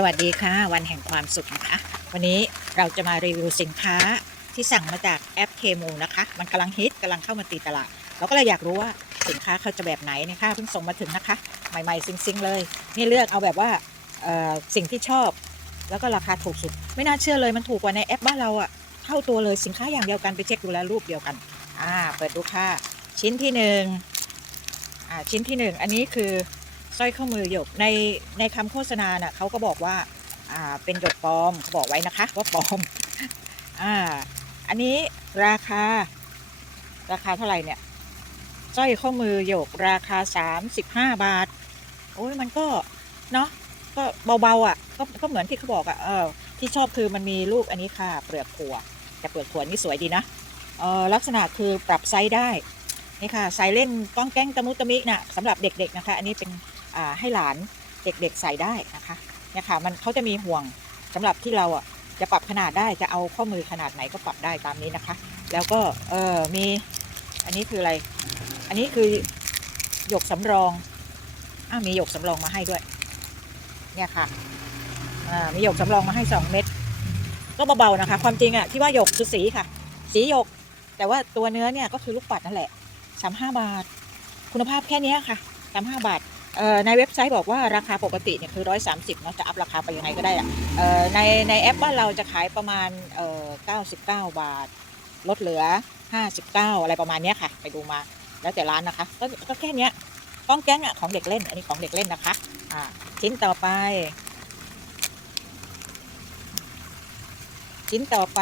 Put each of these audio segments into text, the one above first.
สวัสดีค่ะ วันแห่งความสุขนะคะ วันนี้เราจะมารีวิวสินค้าที่สั่งมาจากแอปเคมูนะคะ มันกำลังฮิตกำลังเข้ามาตีตลาด เราก็เลยอยากรู้ว่าสินค้าเขาจะแบบไหนนะคะเพิ่งส่งมาถึงนะคะ ใหม่ๆซิงๆเลย นี่เลือกเอาแบบว่าสิ่งที่ชอบ แล้วก็ราคาถูกสุด ไม่น่าเชื่อเลยมันถูกกว่าในแอปบ้านเราอะเท่าตัวเลยสินค้าอย่างเดียวกันไปเช็คดูแลวรูปเดียวกันอ่าเปิดดูค่ะชิ้นที่หนึ่งอ่าชิ้นที่หนึ่งอันนี้คือ สร้อยข้อมือหยกในในคำโฆษณาน่ะเขาก็บอกว่าอ่าเป็นหยกปลอมเขาบอกไว้นะคะว่าปลอมอ่าอันนี้ราคา ราคาเท่าไหร่เนี่ยสร้อยข้อมือหยกราคา35บห้าบาทโอ้ยมันก็เนาะก็เบาๆอะก็ก็เหมือนที่เขาบอกอะเออที่ชอบคือมันมีรูปอันนี้ค่ะเปลือกถั่วแต่เปลือกถั่วนี่สวยดีนะเออลักษณะคือปรับไซส์ได้นี่ค่ะใส่เล่นก้องแก้งตะมุตะมินะสำหรับเด็กๆนะคะ อันนี้เป็น ให้หลานเด็กๆใส่ได้นะคะเนี่ยค่ะมันเขาจะมีห่วงสำหรับที่เราอะจะปรับขนาดได้จะเอาข้อมือขนาดไหนก็ปรับได้ตามนี้นะคะ แล้วก็เออมีอันนี้คืออะไร อันนี้คือหยกสำรองอ้ามีหยกสำรองมาให้ด้วย เนี่ยค่ะมีหยกสำรองมาให้2เม็ดก็เบาๆนะคะ ความจริงอะที่ว่าหยกคือสีค่ะ สีหยก แต่ว่าตัวเนื้อเนี่ยก็คือลูกปัดนั่นแหละสามห้าบาท คุณภาพแค่นี้ค่ะสามห้าบาท ในเว็บไซต์บอกว่าราคาปกติเนี่ยคือร้อยสามสิบเนาะจะอัพราคาไปยังไงก็ได้อะในในแอปบ้านเราจะขายประมาณเอ่อเก้าสิบเก้าบาท ลดเหลือห้าสิบเก้าอะไรประมาณนี้ค่ะ ไปดูมาแล้วแต่ร้านนะคะ ก็ก็แค่นี้ก้องแก๊งอะของเด็กเล่น อันนี้ของเด็กเล่นนะคะอ่าชิ้นต่อไป ชิ้นต่อไป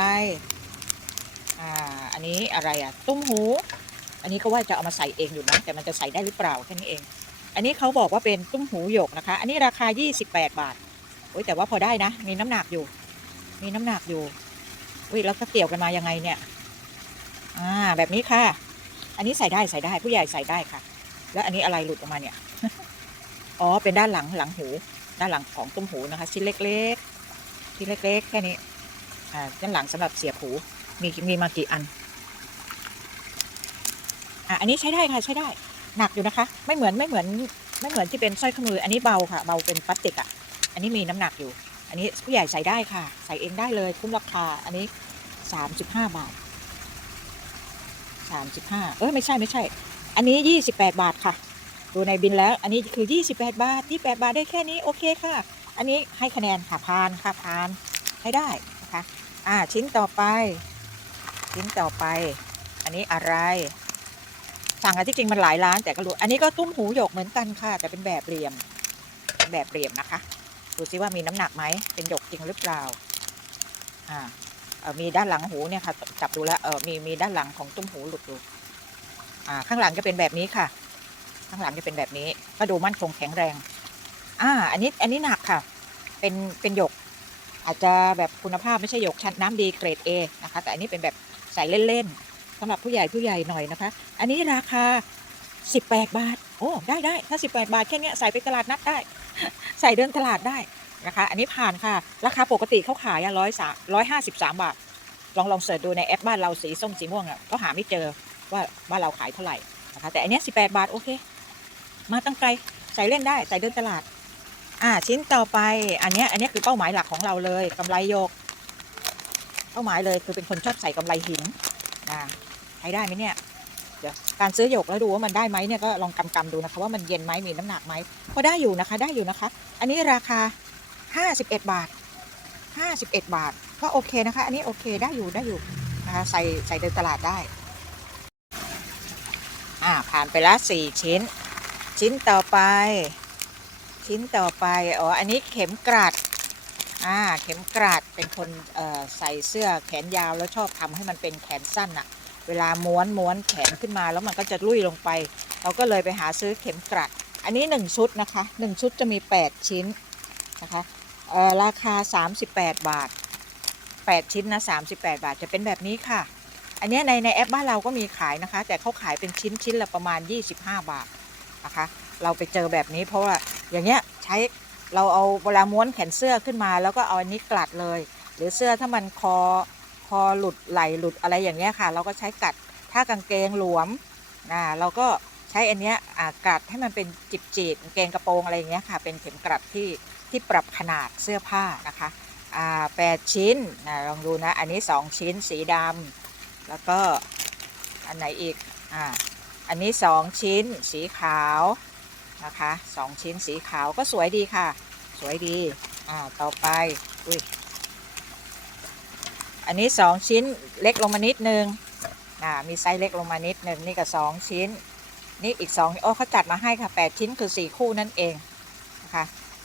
อ่าอันนี้อะไรอะตุ้มหู อันนี้ก็ว่าจะเอามาใส่เองอยู่นะแต่มันจะใส่ได้หรือเปล่าแค่นี้เอง อันนี้เขาบอกว่าเป็นตุ้มหูหยกนะคะ อันนี้ราคา 28 บาทโอ้ยแต่ว่าพอได้นะ มีน้ำหนักอยู่ มีน้ำหนักอยู่อุ้ยแล้วก็เกี่ยวกันมายังไงเนี่ย อ่า แบบนี้ค่ะ อันนี้ใส่ได้ใส่ได้ผู้ใหญ่ใส่ได้ค่ะ แล้วอันนี้อะไรหลุดออกมาเนี่ย อ๋อ เป็นด้านหลังหลังหู ด้านหลังของตุ้มหูนะคะ ชิ้นเล็กๆ ชิ้นเล็กๆ แค่นี้ อ่า ด้านหลังสำหรับเสียบหู มีมีมากี่อัน อะอันนี้ใช้ได้ค่ะใช้ได้ หนักอยู่นะคะ ไม่เหมือนไม่เหมือนไม่เหมือนที่เป็นสร้อยข้อมือ อันนี้เบาค่ะ เบาเป็นพลาสติกอะ อันนี้มีน้ำหนักอยู่ อันนี้ผู้ใหญ่ใส่ได้ค่ะ ใส่เองได้เลยคุ้มราคา อันนี้สามสิบห้าบาทสามสิบห้าเอ้ยไม่ใช่ไม่ใช่ อันนี้ยี่สิบแปดบาทค่ะ ดูในบินแล้ว อันนี้คือ28บาทที่8บาทได้แค่นี้โอเคค่ะ อันนี้ให้คะแนนค่ะพานค่ะพานให้ได้นะคะ อ่าชิ้นต่อไป ชิ้นต่อไป อันนี้อะไร สั่งอันที่จริงมันหลายร้านแต่ก็รู้อันนี้ก็ตุ้มหูหยกเหมือนกันค่ะ แต่เป็นแบบเหลี่ยมแบบเหลี่ยมนะคะดูซิว่ามีน้ำหนักไหมเป็นหยกจริงหรือเปล่าอ่าเออมีด้านหลังหูเนี่ยค่ะจับดูแล้วเออมีมีด้านหลังของตุ้มหูหลุดอยู่อ่าข้างหลังจะเป็นแบบนี้ค่ะ ข้างหลังจะเป็นแบบนี้ ก็ดูมั่นคงแข็งแรงอ่าอันนี้อันนี้หนักค่ะ เป็นเป็นหยก อาจจะแบบคุณภาพไม่ใช่หยกชั้นน้ำดีเกรด A นะคะ แต่อันนี้เป็นแบบใส่เล่นๆ สำหรับผู้ใหญ่ผู้ใหญ่หน่อยนะคะ อันนี้ราคา 18 บาท โอ้ได้ได้ถ้า 18 บาทแค่เนี้ยใส่ไปตลาดนัดได้ ใส่เดินตลาดได้นะคะ อันนี้ผ่านค่ะ ราคาปกติเขาขายอะร้อยสามร้อยห้าสิบสามบาท ลองลองเสิร์ชดูในแอปบ้านเราสีส้มสีม่วงอะก็หาไม่เจอว่าบ้านเราขายเท่าไหร่นะคะ แต่อันเนี้ย18บาทโอเค มาตั้งไกลใส่เล่นได้ใส่เดินตลาด อ่าชิ้นต่อไปอันเนี้ยอันเนี้ยคือเป้าหมายหลักของเราเลยกำไรโยก เป้าหมายเลยคือเป็นคนชอบใส่กำไรหินนะ ช้ได้ไหมเนี่ยเดี๋ยวการซื้อหยกแล้วดูว่ามันได้ไหมเนี่ยก็ลองกำกำดูนะคะว่ามันเย็นไหมมีน้ำหนักไหมก็ได้อยู่นะคะได้อยู่นะคะ อันนี้ราคา 51 บาท 51 บาท ก็โอเคนะคะ อันนี้โอเคได้อยู่ได้อยู่นะคะใส่ใส่เดินตลาดได้อ่าผ่านไปละสี่ชิ้น ชิ้นต่อไป ชิ้นต่อไปอ๋ออันนี้เข็มกลัดอ่าเข็มกลัดเป็นคนเอ่อใส่เสื้อแขนยาวแล้วชอบทำให้มันเป็นแขนสั้นอะ เวลาม้วนม้วนแขนขึ้นมาแล้วมันก็จะลุยลงไป เราก็เลยไปหาซื้อเข็มกลัด อันนี้ 1 ชุดนะคะ 1 ชุดจะมี 8 ชิ้นนะคะราคา 38 บาท 8 ชิ้นนะ38 บาทจะเป็นแบบนี้ค่ะ อันนี้ในในแอปบ้านเราก็มีขายนะคะ แต่เขาขายเป็นชิ้นชิ้นละประมาณ 25 บาทนะคะ เราไปเจอแบบนี้เพราะว่าอย่างเงี้ยใช้เราเอาเวลาม้วนแขนเสื้อขึ้นมา แล้วก็เอาอันนี้กลัดเลย หรือเสื้อถ้ามันคอ คอหลุดไหลหลุดอะไรอย่างเงี้ยค่ะ เราก็ใช้กัดถ้ากางเกงหลวมนะเราก็ใช้อันเนี้ยอ่ากัดให้มันเป็นจิบจีบกางเกงกระโปรงอะไรอย่างเงี้ยค่ะ เป็นเข็มกลัดที่ที่ปรับขนาดเสื้อผ้านะคะอ่าแปดชิ้นนะลองดูนะ อันนี้สองชิ้นสีดำแล้วก็อันไหนอีกอ่าอันนี้สองชิ้นสีขาวนะคะสองชิ้นสีขาวก็สวยดีค่ะ สวยดีอ่าต่อไปอุ้ย อันนี้สองชิ้นเล็กลงมานิดนึงอ่ามีไซส์เล็กลงมานิดนึงนี่ก็สองชิ้น นี่อีกสองโอ้เขาจัดมาให้ค่ะแปดชิ้นคือสี่คู่นั่นเองนะคะ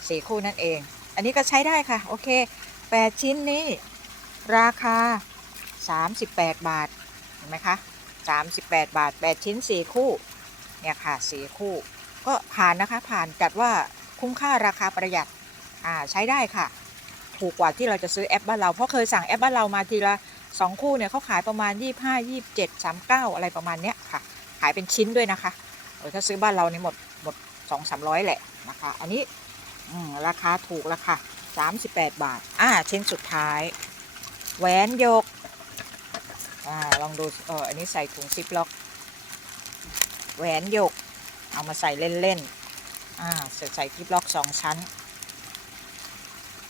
สี่คู่นั่นเอง อันนี้ก็ใช้ได้ค่ะ โอเคแปดชิ้นนี้ราคา38บาทเห็นไหมคะ38บาท8ชิ้น4คู่เนี่ยค่ะ4คู่ ก็ผ่านนะคะผ่านจัดว่าคุ้มค่าราคาประหยัดอ่าใช้ได้ค่ะ ถูกกว่าที่เราจะซื้อแอปบ้านเรา เพราะเคยสั่งแอปบ้านเรามาทีละ2คู่เนี่ยเขาขายประมาณ 25 27 39 อะไรประมาณเนี้ยค่ะ ขายเป็นชิ้นด้วยนะคะเออถ้าซื้อบ้านเรานี่หมดหมด2 300แหละนะคะ อันนี้อราคาถูกแล้วค่ะ 38 บาท อ่าชิ้นสุดท้าย แหวนยกอ่าลองดูเอออันนี้ใส่ถุงซิปล็อก แหวนยก เอามาใส่เล่นๆอ่าใส่ใส่ซิปล็อกสองชั้น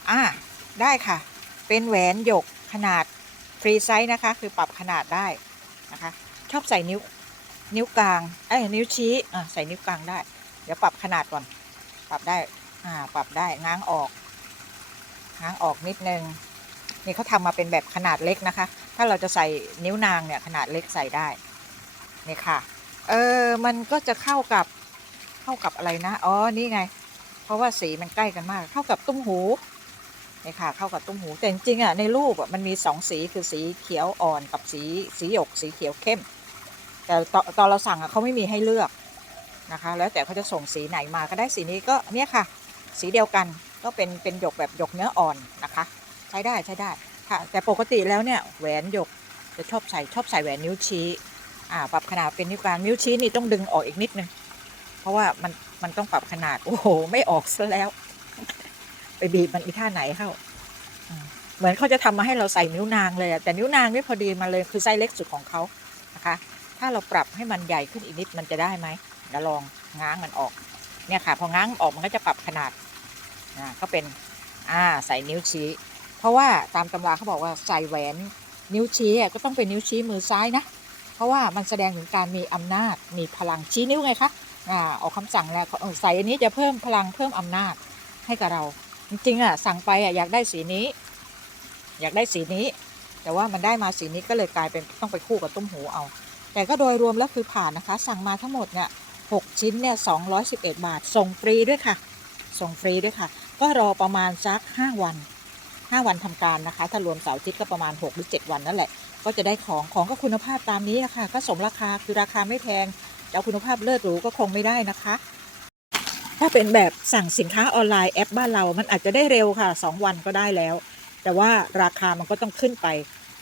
อ่า ได้ค่ะ เป็นแหวนหยกขนาดฟรีไซส์นะคะ คือปรับขนาดได้นะคะ ชอบใส่นิ้วนิ้วกลางเอ้ยนิ้วชี้อ่าใส่นิ้วกลางได้ เดี๋ยวปรับขนาดก่อน ปรับได้อ่าปรับได้ง้างออกง้างออกนิดนึงนี่เขาทำมาเป็นแบบขนาดเล็กนะคะ ถ้าเราจะใส่นิ้วนางเนี่ยขนาดเล็กใส่ได้นี่ค่ะ เออมันก็จะเข้ากับเข้ากับอะไรนะ อ๋อ นี่ไง เพราะว่าสีมันใกล้กันมาก เข้ากับตุ้มหู นี่ค่ะเข้ากับตุ้มหูแต่จริงๆอะในรูปอะมันมีสองสีคือสีเขียวอ่อนกับสีสีหยกสีเขียวเข้ม แต่ตอนตอนเราสั่งอะเขาไม่มีให้เลือกนะคะ แล้วแต่เขาจะส่งสีไหนมาก็ได้สีนี้ก็เนี่ยค่ะ สีเดียวกันก็เป็นเป็นหยกแบบหยกเนื้ออ่อนนะคะ ใช้ได้ใช้ได้ค่ะ แต่ปกติแล้วเนี่ยแหวนหยกจะชอบใส่ชอบใส่แหวนนิ้วชี้อ่าปรับขนาดเป็นนิ้วกลางนิ้วชี้นี่ต้องดึงออกอีกนิดนึงเพราะว่ามันมันต้องปรับขนาดโอ้โหไม่ออกซะแล้ว ไปบีบมันอีท่าไหนเข้า เหมือนเขาจะทำมาให้เราใส่นิ้วนางเลยอะแต่นิ้วนางนี่พอดีมาเลยคือไซส์เล็กสุดของเขานะคะ ถ้าเราปรับให้มันใหญ่ขึ้นอีกนิดมันจะได้ไหมเดี๋ยวลองง้างมันออกเนี่ยค่ะพอง้างออกมันก็จะปรับขนาดอ่าก็เป็นอ่าใส่นิ้วชี้ เพราะว่าตามตำราเขาบอกว่าใส่แหวนนิ้วชี้ก็ต้องเป็นนิ้วชี้มือซ้ายนะ เพราะว่ามันแสดงถึงการมีอำนาจ มีพลังชี้นิ้วไงคะอ่าออกคำสั่งแล้วใส่อันนี้จะเพิ่มพลังเพิ่มอำนาจให้กับเรา จริงๆอะสั่งไปอะอยากได้สีนี้ อยากได้สีนี้ แต่ว่ามันได้มาสีนี้ก็เลยกลายเป็นต้องไปคู่กับตุ้มหูเอา แต่ก็โดยรวมแล้วคือผ่านนะคะ สั่งมาทั้งหมดเนี่ยหกชิ้นเนี่ย211บาท ส่งฟรีด้วยค่ะ ส่งฟรีด้วยค่ะ ก็รอประมาณสัก5วัน5วันทำการนะคะ ถ้ารวมเสาร์อาทิตย์ก็ประมาณ6หรือ7วันนั่นแหละ ก็จะได้ของของก็คุณภาพตามนี้นะคะ ก็สมราคาคือราคาไม่แพงจะเอาคุณภาพเลิศหรูก็คงไม่ได้นะคะ ถ้าเป็นแบบสั่งสินค้าออนไลน์แอปบ้านเรา มันอาจจะได้เร็วค่ะ 2 วันก็ได้แล้ว แต่ว่าราคามันก็ต้องขึ้นไป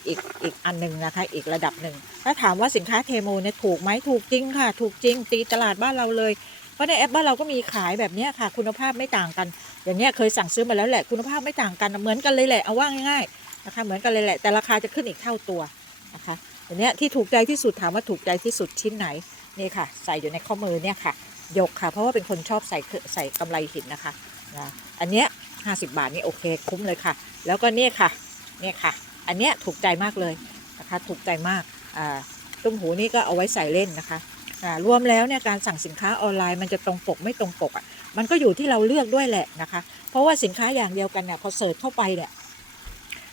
อีกอีกอันหนึ่งนะคะ อีกระดับหนึ่ง ถ้าถามว่าสินค้าเทโมเนี่ยถูกไหมถูกจริงค่ะ ถูกจริง ตีตลาดบ้านเราเลย เพราะในแอปบ้านเราก็มีขายแบบนี้ค่ะ คุณภาพไม่ต่างกัน อย่างเนี้ยเคยสั่งซื้อมาแล้วแหละ คุณภาพไม่ต่างกัน เหมือนกันเลยแหละ เอาว่าง่ายๆนะคะ เหมือนกันเลยแหละ แต่ราคาจะขึ้นอีกเท่าตัวนะคะอย่างเนี้ยที่ถูกใจที่สุดถามว่าถูกใจที่สุดชิ้นไหน นี่ค่ะ ใส่อยู่ในข้อมือเนี่ยค่ะ ยกค่ะ เพราะว่าเป็นคนชอบใส่ใส่กำไรหินนะคะนะอันเนี้ย50บาทนี่โอเคคุ้มเลยค่ะ แล้วก็เนี่ยค่ะเนี่ยค่ะ อันเนี้ยถูกใจมากเลยนะคะถูกใจมากอ่าตุ้มหูนี่ก็เอาไว้ใส่เล่นนะคะอ่ารวมแล้วเนี่ยการสั่งสินค้าออนไลน์มันจะตรงปกไม่ตรงปกอะมันก็อยู่ที่เราเลือกด้วยแหละนะคะ เพราะว่าสินค้าอย่างเดียวกันเนี่ยพอเสิร์ชเข้าไปเนี่ย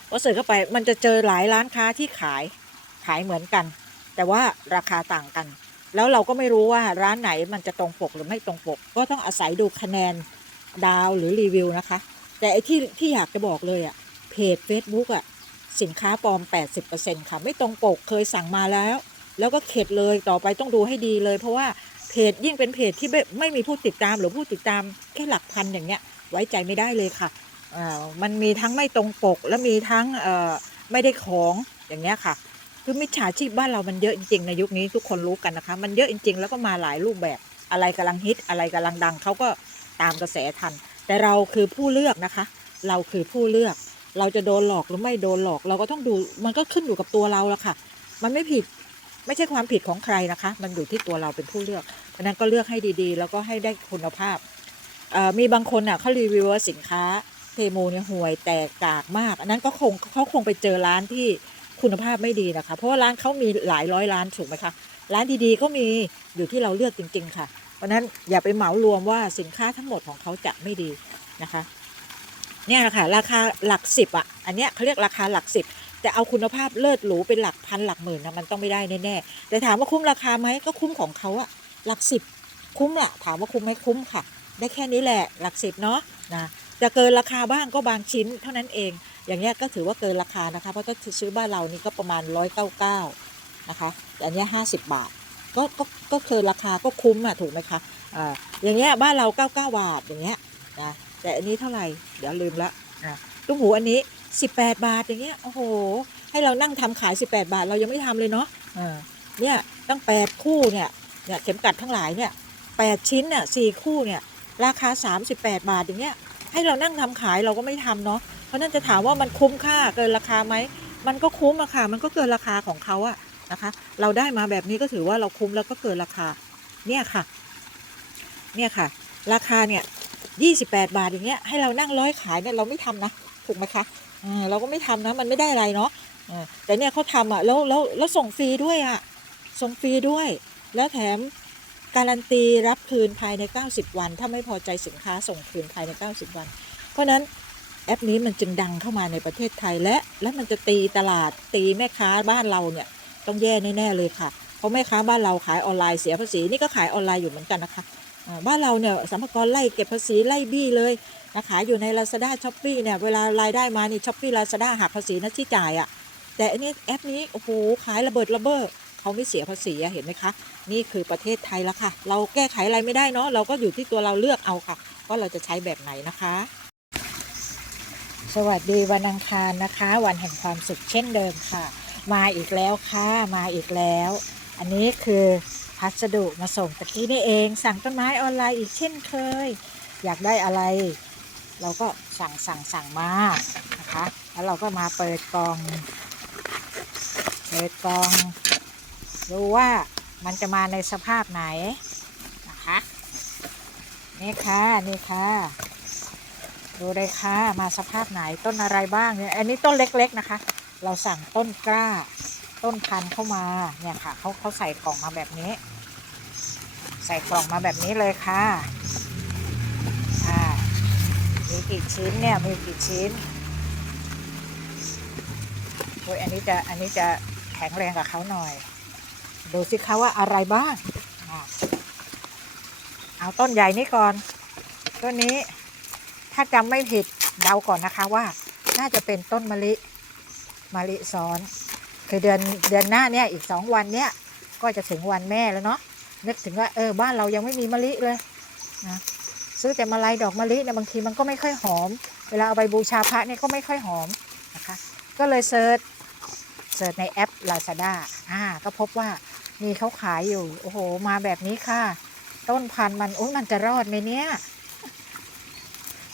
พอเสิร์ชเข้าไปมันจะเจอหลายร้านค้าที่ขายขายเหมือนกัน แต่ว่าราคาต่างกัน แล้วเราก็ไม่รู้ว่าร้านไหนมันจะตรงปกหรือไม่ตรงปก ก็ต้องอาศัยดูคะแนนดาวหรือรีวิวนะคะ แต่ไอ้ที่ที่อยากจะบอกเลยอะ่ะเพจ Facebook อะ่ะสินค้าปลอม 80%ค่ะไม่ตรงปกเคยสั่งมาแล้ว แล้วก็เข็ดเลยต่อไปต้องดูให้ดีเลย เพราะว่าเพจยิ่งเป็นเพจที่ไม่ไม่มีผู้ติดตามหรือผู้ติดตามแค่หลักพันอย่างเงี้ย ไว้ใจไม่ได้เลยค่ะอ่ามันมีทั้งไม่ตรงปก และมีทั้งเอ่อไม่ได้ของอย่างเงี้ยค่ะ คือมิจฉาชีพบ้านเรามันเยอะจริงๆในยุคนี้ทุกคนรู้กันนะคะ มันเยอะจริง ๆ แล้วก็มาหลายรูปแบบอะไรกำลังฮิตอะไรกำลังดังเขาก็ตามกระแสทัน แต่เราคือผู้เลือกนะคะ เราคือผู้เลือก เราจะโดนหลอกหรือไม่โดนหลอก เราก็ต้องดูมันก็ขึ้นอยู่กับตัวเราละค่ะ มันไม่ผิดไม่ใช่ความผิดของใครนะคะ มันอยู่ที่ตัวเราเป็นผู้เลือกเพราะนั้นก็เลือกให้ดีๆ แล้วก็ให้ได้คุณภาพมีบางคนอะเขารีวิวว่าสินค้าเทโมเนี่ยห่วยแตกกากมาก อันนั้นก็คงเขาคงไปเจอร้านที่ คุณภาพไม่ดีนะคะ เพราะว่าร้านเขามีหลายร้อยร้านถูกไหมคะ ร้านดีๆก็มีอยู่ที่เราเลือกจริง ๆ ค่ะ เพราะนั้นอย่าไปเหมารวมว่าสินค้าทั้งหมดของเขาจะไม่ดีนะคะ เนี่ยแหละค่ะราคาหลักสิบอะ อันเนี้ยเขาเรียกราคาหลักสิบแต่เอาคุณภาพเลิศหรูเป็นหลักพันหลักหมื่นนะมันต้องไม่ได้แน่ๆแต่ถามว่าคุ้มราคาไหมก็คุ้มของเขาอะหลักสิบคุ้มอะถามว่าคุ้มไหมคุ้มค่ะ ได้แค่นี้แหละหลักสิบเนาะนะจะเกินราคาบ้างก็บางชิ้นเท่านั้นเอง อย่างเงี้ยก็ถือว่าเกินราคานะคะ เพราะถ้าซื้อบ้านเรานี่ก็ประมาณร้อยเก้าเก้านะคะแต่อันเนี้ยห้าสิบบาท ก็ก็ก็เกินราคาก็คุ้มอะถูกไหมคะอ่าอย่างเงี้ยบ้านเราเก้าเก้าบาทอย่างเงี้ยนะแต่อันนี้เท่าไหร่เดี๋ยวลืมละอะตุ้มหูอันนี้ 18 บาทอย่างเงี้ยโอ้โห ให้เรานั่งทำขาย 18 บาทเรายังไม่ทำเลยเนาะอ่าเนี่ยตั้ง 8 คู่เนี่ยเนี่ยเข็มกัดทั้งหลายเนี่ย8ชิ้นเนี่ยสี่คู่เนี่ยราคา 38 บาทอย่างเงี้ยให้เรานั่งทำขายเราก็ไม่ทำเนาะ เพราะนั่นจะถามว่ามันคุ้มค่าเกินราคาไหม มันก็คุ้มอะค่ะ มันก็เกินราคาของเขาอะนะคะ เราได้มาแบบนี้ก็ถือว่าเราคุ้มแล้วก็เกินราคา เนี่ยค่ะ เนี่ยค่ะ ราคาเนี่ย28บแปดบาทอย่างเงี้ย ให้เรานั่งร้อยขายเนี่ยเราไม่ทำนะ ถูกไหมคะเราก็ไม่ทำนะ มันไม่ได้อะไรเนาะแต่เนี่ยเขาทำอะแล้วแล้วแล้วส่งฟรีด้วยอะ ส่งฟรีด้วย แล้วแถมการันตีรับคืนภายใน 90 วัน ถ้าไม่พอใจสินค้าส่งคืนภายใน 90 วัน เพราะนั้น แอปนี้มันจึงดังเข้ามาในประเทศไทยและและมันจะตีตลาดตีแม่ค้าบ้านเราเนี่ยต้องแย่แน่ๆเลยค่ะ เพราะแม่ค้าบ้านเราขายออนไลน์เสียภาษีนี่ก็ขายออนไลน์อยู่เหมือนกันนะคะบ้านเราเนี่ยสัมภาระไล่เก็บภาษีไล่บี้เลยนะขายอยู่ใน Lazada s h o p e e เนี่ยเวลารายได้มานี่ s h o p e e Lazada หักภาษีนะที่จ่ายอะ่ะแต่อันนี้แอปนี้โอ้โหขายระเบิดระเบ้อเขาไม่เสียภาษีเห็นไหมคะ นี่คือประเทศไทยล้วค่ะ เราแก้ไขอะไรไม่ได้เนาะเราก็อยู่ที่ตัวเราเลือกเอาค่ะว่าเราจะใช้แบบไหนนะคะ สวัสดีวันอังคารนะคะ วันแห่งความสุขเช่นเดิมค่ะ มาอีกแล้วค่ะมาอีกแล้ว อันนี้คือพัสดุมาส่งตะกี้นี่เอง สั่งต้นไม้ออนไลน์อีกเช่นเคย อยากได้อะไร เราก็สั่งสั่งสั่งมานะคะแล้วเราก็มาเปิดกล่อง เปิดกล่องดูว่ามันจะมาในสภาพไหนนะคะนี่ค่ะนี่ค่ะ ดูเลยค่ะ มาสภาพไหนต้นอะไรบ้างเนี่ย อันนี้ต้นเล็กๆนะคะ เราสั่งต้นกล้า ต้นพันธุ์เข้ามา เนี่ยค่ะเขาเขาใส่กล่องมาแบบนี้ ใส่กล่องมาแบบนี้เลยค่ะอ่ามีกี่ชิ้นเนี่ย มีกี่ชิ้นโอ้ยอันนี้จะอันนี้จะแข็งแรงกับเขาหน่อย ดูสิคะว่าอะไรบ้าง เอาต้นใหญ่นี่ก่อน ต้นนี้ ถ้าจำไม่ผิดเดาก่อนนะคะว่า น่าจะเป็นต้นมะลิมะลิซ้อน คือเดือนเดือนหน้าเนี่ยอีกสองวันเนี่ยก็จะถึงวันแม่แล้วเนาะนึกถึงว่าเออบ้านเรายังไม่มีมะลิเลยนะซื้อแต่มาลัยดอกมะลิเนี่ยบางทีมันก็ไม่ค่อยหอม เวลาเอาไปบูชาพระเนี่ยก็ไม่ค่อยหอมนะคะ ก็เลยเซิร์ชเซิร์ชในแอป Lazada อ่าก็พบว่ามีเขาขายอยู่ โอ้โห มาแบบนี้ค่ะ ต้นพันธุ์มันโอ้ยมันจะรอดไหมเนี่ย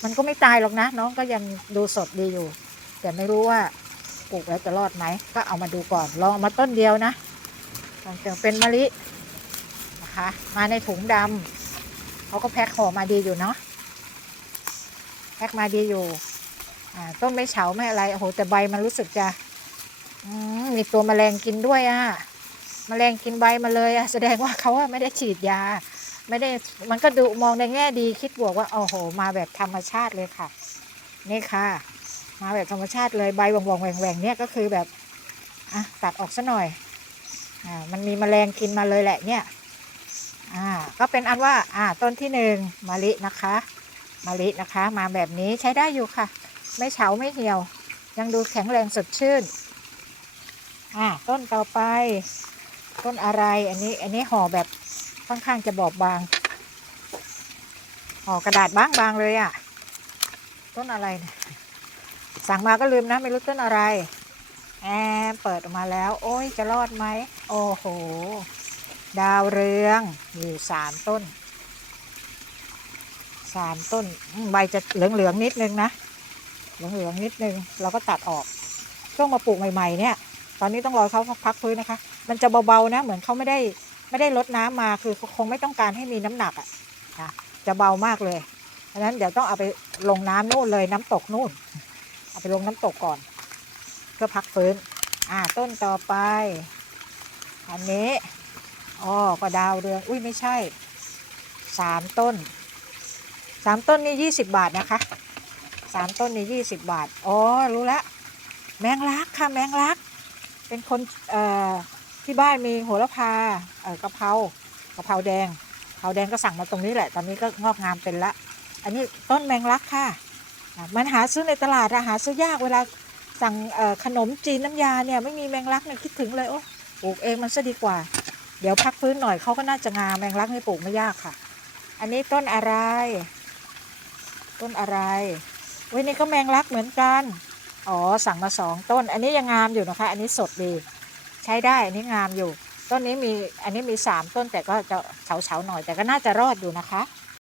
มันก็ไม่ตายหรอกนะ น้องก็ยังดูสดดีอยู่ แต่ไม่รู้ว่าปลูกแล้วจะรอดไหม ก็เอามาดูก่อน ลองเอามาต้นเดียวนะลองเจอเป็นมะลินะคะ มาในถุงดำเขาก็แพ็คห่อมาดีอยู่เนาะ แพ็คมาดีอยู่ต้นไม่เฉาไม่อะไร โอ้โห แต่ใบมันรู้สึกจะมมีตัวแมลงกินด้วยอะ่ะแมลงกินใบมาเลยอะ่ะ แสดงว่าเขาไม่ได้ฉีดยา ไม่ได้มันก็ดูมองในแง่ดีคิดบวกว่าโอ้โห มาแบบธรรมชาติเลยค่ะ นี่ค่ะ มาแบบธรรมชาติเลยใบวงวงแหว่งแหวงๆเนี่ยก็คือแบบอะตัดออกซะหน่อยอ่ามันมีแมลงกินมาเลยแหละเนี่ยอ่าก็เป็นอันว่าอ่าต้นที่หนึ่งมะลินะคะมะลินะคะ มาแบบนี้ใช้ได้อยู่ค่ะ ไม่เฉาไม่เหี่ยว ยังดูแข็งแรงสดชื่นอ่าต้นต่อไป ต้นอะไรอันนี้อันนี้ห่อแบบ ค่อนข้างจะบอบบางห่อกระดาษบางๆเลยอะ่ะ ต้นอะไรเนี่ยสั่งมาก็ลืมนะ ไม่รู้ต้นอะไร แอมเปิดออกมาแล้ว โอ้ยจะรอดไหม โอ้โห ดาวเรืองอยู่สามต้นสามต้นใบจะเหลืองๆนิดนึงนะ เหลืองๆนิดนึงเราก็ตัดออก ช่วงมาปลูกใหม่ ๆ เนี่ย ตอนนี้ต้องรอเขาพักพื้นนะคะ มันจะเบาๆนะ เหมือนเขาไม่ได้ ไม่ได้ลดน้ำมาคือคงไม่ต้องการให้มีน้ำหนักอะนะจะเบามากเลยเพราะนั้นเดี๋ยวต้องเอาไปลงน้ำนู่นเลยน้ำตกนู่น เอาไปลงน้ำตกก่อน เพื่อพักฟื้น อ่าต้นต่อไป อันนี้อ๋อก็ดาวเรืองอุ้ยไม่ใช่สามต้นสามต้นนี่ยี่สิบบาทนะคะสามต้นนี่ยี่สิบบาท อ๋อ รู้ละ แมงลักค่ะ แมงลัก เป็นคน เอ่อ ที่บ้านมีโหระพาเอ่อกะเพรากะเพราแดงกะเพราแดงก็สั่งมาตรงนี้แหละ ตอนนี้ก็งอกงามเป็นละ อันนี้ต้นแมงลักค่ะ มันหาซื้อในตลาดอะหาซื้อยากเวลาสั่งขนมจีนน้ำยาเนี่ยไม่มีแมงลักเนี่ยคิดถึงเลยโอ้ปลูกเองมันซะดีกว่า เดี๋ยวพักฟื้นหน่อยเขาก็น่าจะงามแมงลักนี่ปลูกไม่ยากค่ะ อันนี้ต้นอะไร ต้นอะไรเว้ยนี่ก็แมงลักเหมือนกัน อ๋อสั่งมาสองต้น อันนี้ยังงามอยู่นะคะ อันนี้สดดี ใช้ได้อันนี้งามอยู่ ต้นนี้มีอันนี้มีสามต้นแต่ก็จะเฉาๆหน่อยแต่ก็น่าจะรอดอยู่นะคะ